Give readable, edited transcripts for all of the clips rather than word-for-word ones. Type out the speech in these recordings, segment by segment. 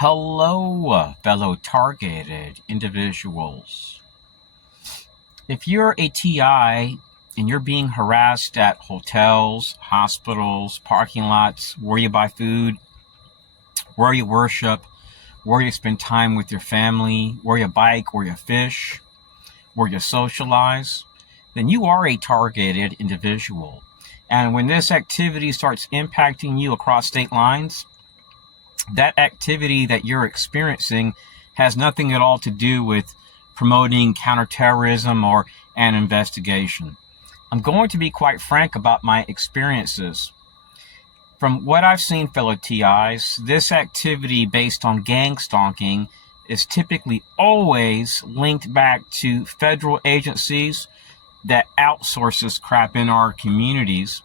Hello, fellow targeted individuals. If you're a TI and you're being harassed at hotels, hospitals, parking lots, where you buy food, where you worship, where you spend time with your family, where you bike, where you fish, where you socialize, then you are a targeted individual. And when this activity starts impacting you across state lines, that activity that you're experiencing has nothing at all to do with promoting counterterrorism or an investigation. I'm going to be quite frank about my experiences. From what I've seen, fellow TIs, this activity based on gang stalking is typically always linked back to federal agencies that outsource this crap in our communities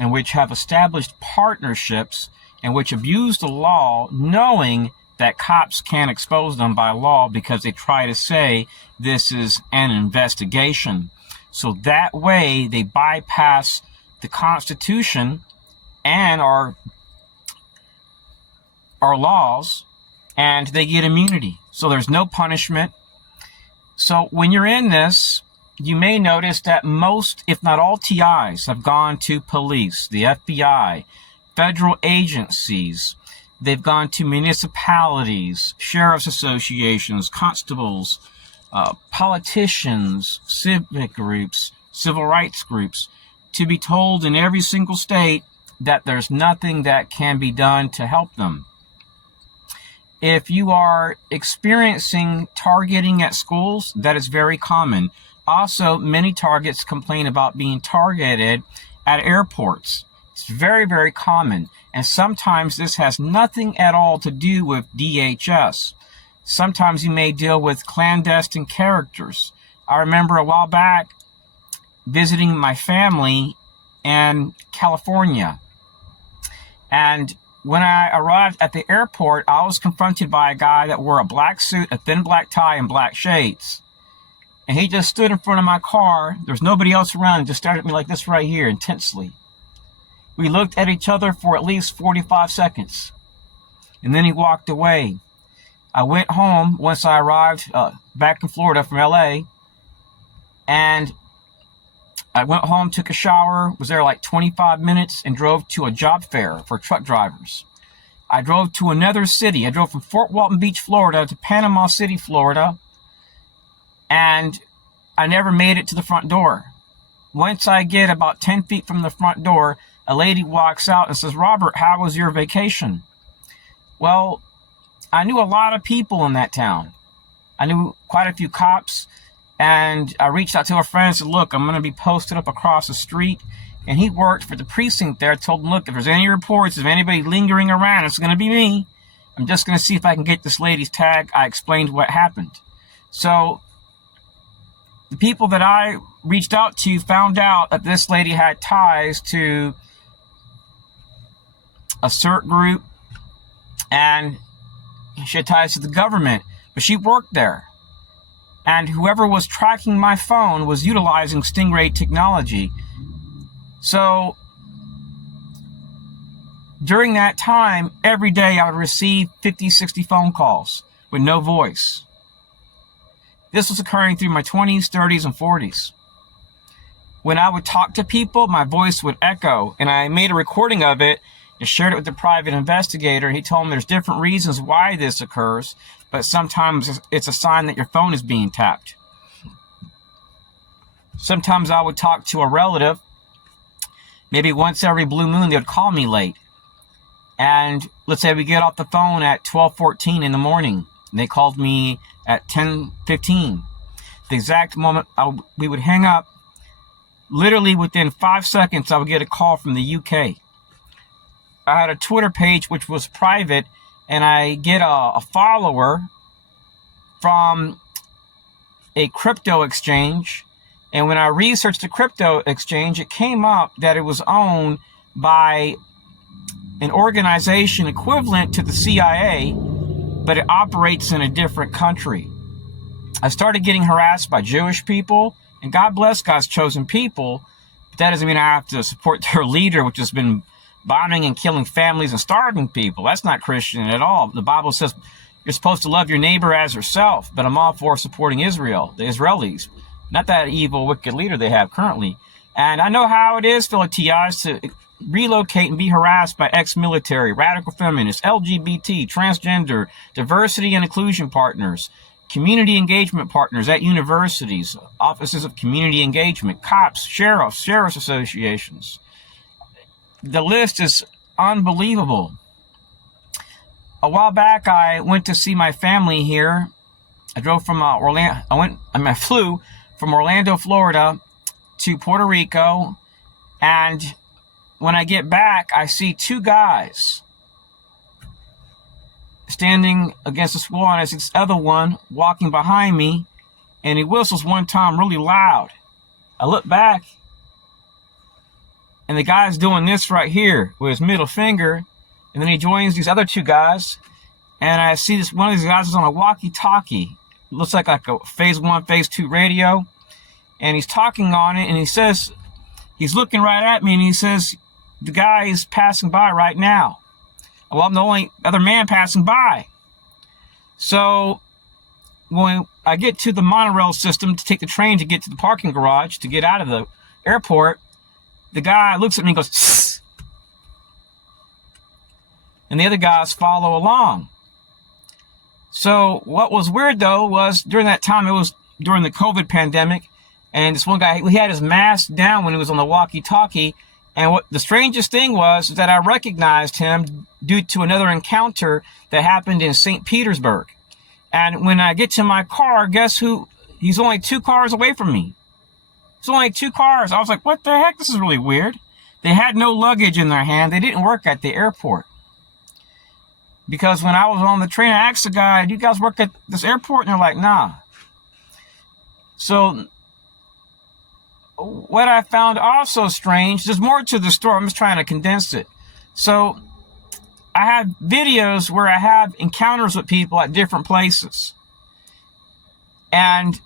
and which have established partnerships and which abuse the law, knowing that cops can't expose them by law because they try to say this is an investigation. So that way they bypass the Constitution and our laws, and they get immunity. So there's no punishment. So when you're in this, you may notice that most, if not all, TIs have gone to police, the FBI, federal agencies. They've gone to municipalities, sheriff's associations, constables, politicians, civic groups, civil rights groups, to be told in every single state that there's nothing that can be done to help them. If you are experiencing targeting at schools, that is very common. Also, many targets complain about being targeted at airports. It's very, very common. And sometimes this has nothing at all to do with DHS. Sometimes you may deal with clandestine characters. I remember a while back visiting my family in California. And when I arrived at the airport, I was confronted by a guy that wore a black suit, a thin black tie, and black shades. And he just stood in front of my car. There's nobody else around, and just stared at me like this right here, intensely. We looked at each other for at least 45 seconds. And then he walked away. I went home once I arrived back in Florida from LA. And I went home, took a shower, was there like 25 minutes, and drove to a job fair for truck drivers. I drove to another city. I drove from Fort Walton Beach, Florida to Panama City, Florida. And I never made it to the front door. Once I get about 10 feet from the front door, a lady walks out and says, "Robert, how was your vacation?" Well, I knew a lot of people in that town. I knew quite a few cops, and I reached out to a friend and said, "Look, I'm going to be posted up across the street." And he worked for the precinct there. I told him, "Look, if there's any reports of anybody lingering around, it's going to be me. I'm just going to see if I can get this lady's tag." I explained what happened. So the people that I reached out to found out that this lady had ties to a CERT group, and she had ties to the government, but she worked there. And whoever was tracking my phone was utilizing Stingray technology. So during that time, every day I would receive 50, 60 phone calls with no voice. This was occurring through my 20s, 30s, and 40s. When I would talk to people, my voice would echo, and I made a recording of it and shared it with the private investigator. He told me there's different reasons why this occurs, but sometimes it's a sign that your phone is being tapped. Sometimes I would talk to a relative. Maybe once every blue moon, they would call me late. And let's say we get off the phone at 12:14 in the morning. And they called me at 10:15. The exact moment we would hang up, literally within 5 seconds, I would get a call from the UK. I had a Twitter page which was private, and I get a follower from a crypto exchange. And when I researched the crypto exchange, it came up that it was owned by an organization equivalent to the CIA, but it operates in a different country. I started getting harassed by Jewish people, and God bless God's chosen people, but that doesn't mean I have to support their leader, which has been bombing and killing families and starving people. That's not Christian at all. The Bible says you're supposed to love your neighbor as yourself, but I'm all for supporting Israel, the Israelis, not that evil, wicked leader they have currently. And I know how it is, Philotias, to relocate and be harassed by ex-military, radical feminists, LGBT, transgender, diversity and inclusion partners, community engagement partners at universities, offices of community engagement, cops, sheriffs associations. The list is unbelievable. A while back, I went to see my family here. I drove from I flew from Orlando, Florida to Puerto Rico, and when I get back, I see two guys standing against the wall, and I see this other one walking behind me, and he whistles one time really loud. I look back, and the guy's doing this right here with his middle finger, and then he joins these other two guys, and I see this one of these guys is on a walkie-talkie. It looks like a phase 1, phase 2 radio, and he's talking on it, and he says, he's looking right at me, and he says, the guy is passing by right now. Well, I'm the only other man passing by. So when I get to the monorail system to take the train to get to the parking garage to get out of the airport, the guy looks at me and goes, "Sss." And the other guys follow along. So what was weird, though, was during that time, it was during the COVID pandemic, and this one guy, he had his mask down when he was on the walkie-talkie. And what the strangest thing was that I recognized him due to another encounter that happened in St. Petersburg. And when I get to my car, guess who? He's only 2 cars away from me. It's only 2 cars. I was like, what the heck? This is really weird. They had no luggage in their hand. They didn't work at the airport. Because when I was on the train, I asked the guy, do you guys work at this airport? And they're like, nah. So what I found also strange, there's more to the story. I'm just trying to condense it. So I have videos where I have encounters with people at different places. And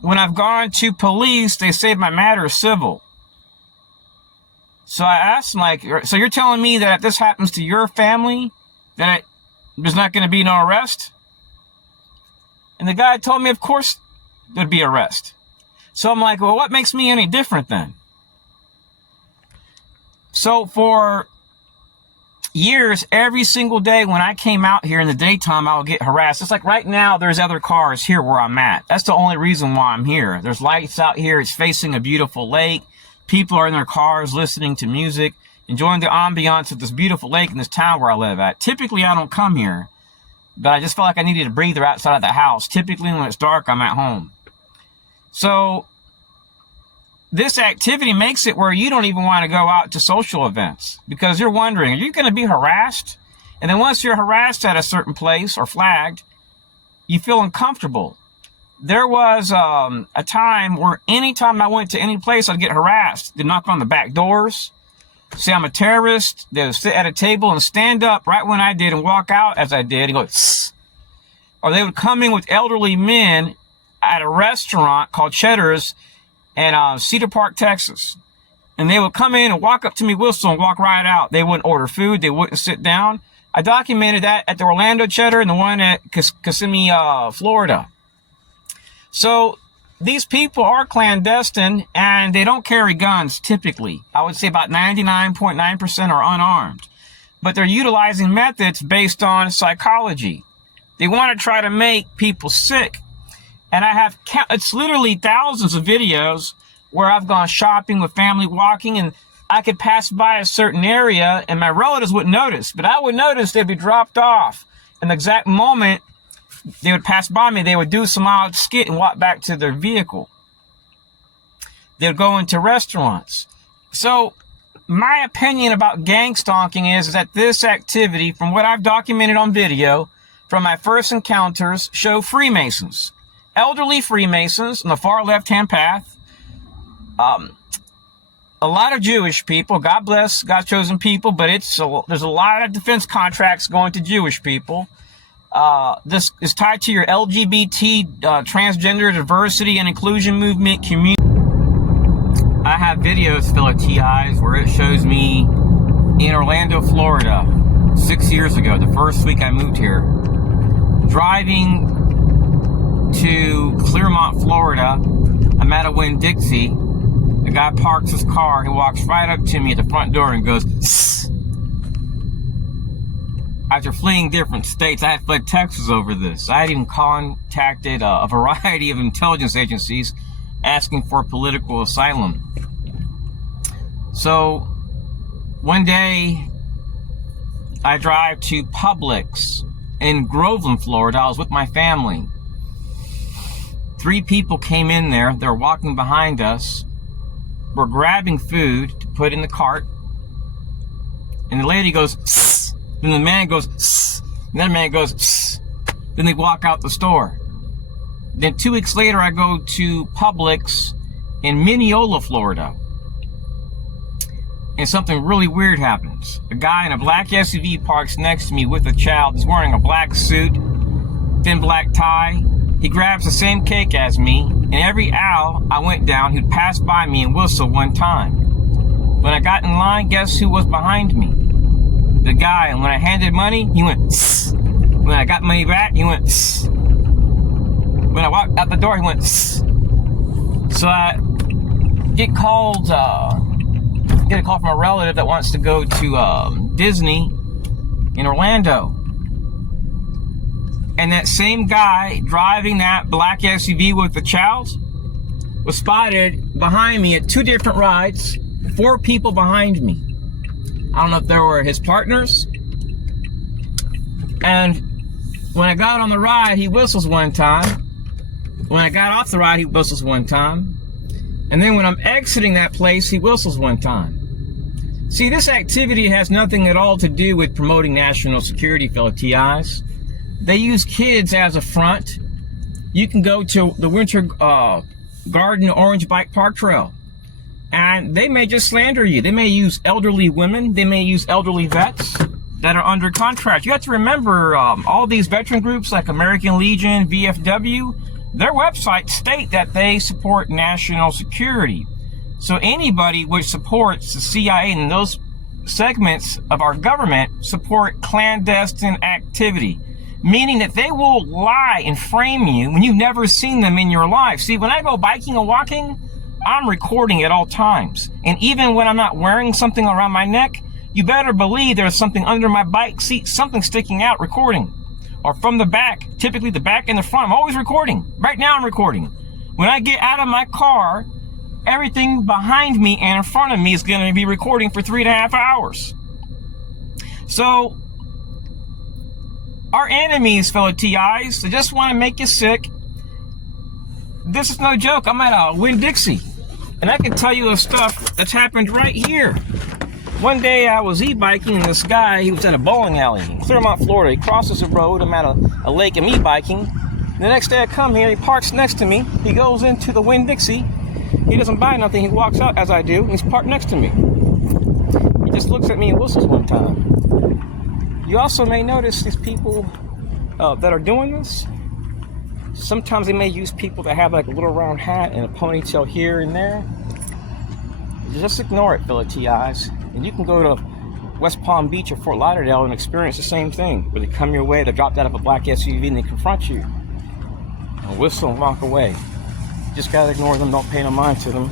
when I've gone to police, they say my matter is civil. So I asked them, like, so you're telling me that if this happens to your family, that there's not going to be no arrest? And the guy told me, of course, there'd be arrest. So I'm like, well, what makes me any different then? So for years, every single day when I came out here in the daytime, I would get harassed. It's like right now, there's other cars here where I'm at. That's the only reason why I'm here. There's lights out here. It's facing a beautiful lake. People are in their cars listening to music, enjoying the ambiance of this beautiful lake in this town where I live at. Typically, I don't come here, but I just felt like I needed a breather outside of the house. Typically, when it's dark, I'm at home. So this activity makes it where you don't even want to go out to social events because you're wondering, are you going to be harassed? And then once you're harassed at a certain place or flagged, you feel uncomfortable. There was a time where anytime I went to any place, I'd get harassed. They'd knock on the back doors, say I'm a terrorist. They'd sit at a table and stand up right when I did and walk out as I did and go, "Tss." Or they would come in with elderly men at a restaurant called Cheddar's in Cedar Park, Texas. And they would come in and walk up to me, whistle, and walk right out. They wouldn't order food. They wouldn't sit down. I documented that at the Orlando Cheddar and the one at Kissimmee, Florida. So these people are clandestine and they don't carry guns typically. I would say about 99.9% are unarmed. But they're utilizing methods based on psychology. They want to try to make people sick. And I have, it's literally thousands of videos where I've gone shopping with family walking and I could pass by a certain area and my relatives wouldn't notice, but I would notice they'd be dropped off. In the exact moment they would pass by me, they would do some odd skit and walk back to their vehicle. They would go into restaurants. So my opinion about gang stalking is that this activity, from what I've documented on video, from my first encounters, show Freemasons. Elderly Freemasons on the far left-hand path. A lot of Jewish people. God bless God's chosen people, but there's a lot of defense contracts going to Jewish people. This is tied to your LGBT, transgender, diversity, and inclusion movement community. I have videos, fellow TIs, where it shows me in Orlando, Florida, 6 years ago, the first week I moved here, driving to Clearmont, Florida. I'm at a Winn-Dixie. The guy parks his car. He walks right up to me at the front door and goes, "Sss." After fleeing different states, I had fled Texas over this. I had even contacted a variety of intelligence agencies asking for political asylum. So one day, I drive to Publix in Groveland, Florida. I was with my family. 3 people came in there. They're walking behind us. We're grabbing food to put in the cart. And the lady goes, "Sss." Then the man goes, "Sss." And then the man goes, "Sss." Then they walk out the store. Then 2 weeks later, I go to Publix in Mineola, Florida. And something really weird happens. A guy in a black SUV parks next to me with a child. He's wearing a black suit, thin black tie. He grabs the same cake as me. And every aisle I went down, he'd pass by me and whistle one time. When I got in line, guess who was behind me? The guy. And when I handed money, he went, "Sss." When I got money back, he went, "Sss." When I walked out the door, he went, "Sss." So I get a call from a relative that wants to go to Disney in Orlando. And that same guy driving that black SUV with the child was spotted behind me at 2 different rides, 4 people behind me. I don't know if they were his partners. And when I got on the ride, he whistles one time. When I got off the ride, he whistles one time. And then when I'm exiting that place, he whistles one time. See, this activity has nothing at all to do with promoting national security, fellow TIs. They use kids as a front. You can go to the Winter Garden Orange Bike Park Trail, and they may just slander you. They may use elderly women. They may use elderly vets that are under contract. You have to remember, all these veteran groups like American Legion, VFW, their websites state that they support national security. So anybody which supports the CIA and those segments of our government support clandestine activity, meaning that they will lie and frame you when you've never seen them in your life. See, when I go biking or walking, I'm recording at all times. And even when I'm not wearing something around my neck, you better believe there's something under my bike seat, something sticking out recording. Or from the back, typically the back and the front, I'm always recording. Right now I'm recording. When I get out of my car, everything behind me and in front of me is going to be recording for 3.5 hours. So, our enemies, fellow TIs, they just want to make you sick. This is no joke. I'm at a Winn-Dixie, and I can tell you the stuff that's happened right here. One day I was e-biking, and this guy, he was at a bowling alley in Clearmont, Florida. He crosses the road. I'm at a lake. I'm e-biking. The next day I come here, he parks next to me. He goes into the Winn-Dixie. He doesn't buy nothing. He walks out as I do, and he's parked next to me. He just looks at me and whistles one time. You also may notice these people that are doing this. Sometimes they may use people that have like a little round hat and a ponytail here and there. Just ignore it, fellow TIs. And you can go to West Palm Beach or Fort Lauderdale and experience the same thing, where they come your way, they drop out of a black SUV and they confront you. And whistle and walk away. Just gotta ignore them, don't pay no mind to them.